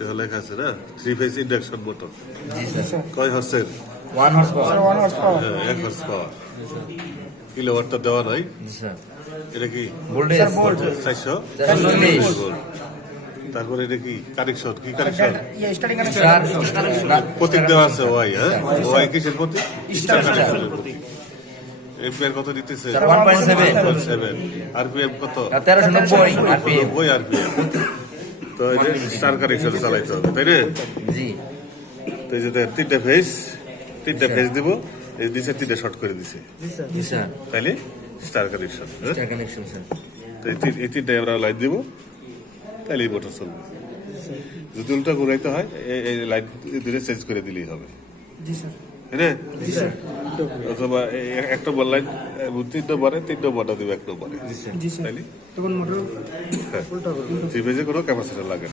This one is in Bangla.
এটা লেখা আছে না 3 ফেজ ইন্ডাকশন মোটর জি স্যার কয় হর্সের 1 হর্স পাওয়ার 1 হর্স পাওয়ার। হ্যাঁ 1 হর্স পাওয়ার কিলোওয়াটটা দেওয়া নাই জি স্যার এটা কি ভোল্টেজ স্যার, ভোল্ট। 440 ভোল্ট তারপরে এটা কি কানেকশন কি কানেকশন স্টার্টিং স্যার প্রতীক দেওয়া আছে ওয়াই হ্যাঁ ওয়াই কিসের প্রতীক স্টার কানেকশনের প্রতীক এম্পিয়ার কত দিতেছে স্যার 1.7 7 আরপিএম কত 1390 আরপিএম 90 আরপিএম তো এটা স্টার কানেকশন চালাইতে হবে তাই না জি তো এই যে দেখেন, তিনটা ফেজ দিব এই নিচে 3টা শর্ট করে দিছে জি স্যার তাইলে star connection star connection sir তো এই 3টায় আমরা লাইট দিব তাহলে এই মোটর চলবে যদি উল্টা ঘুরাইতে হয় এই লাইট দূরে চেঞ্জ করে দিলেই হবে জি স্যার তাই না অথবা এক নম্বর লাইন 3 নম্বরে 3 নম্বরটা দিব 1 নম্বরে জি স্যার তাইলে তখন মোটর উল্টা করুন 3 ফেজে কোনো ক্যাপাসিটর লাগে না।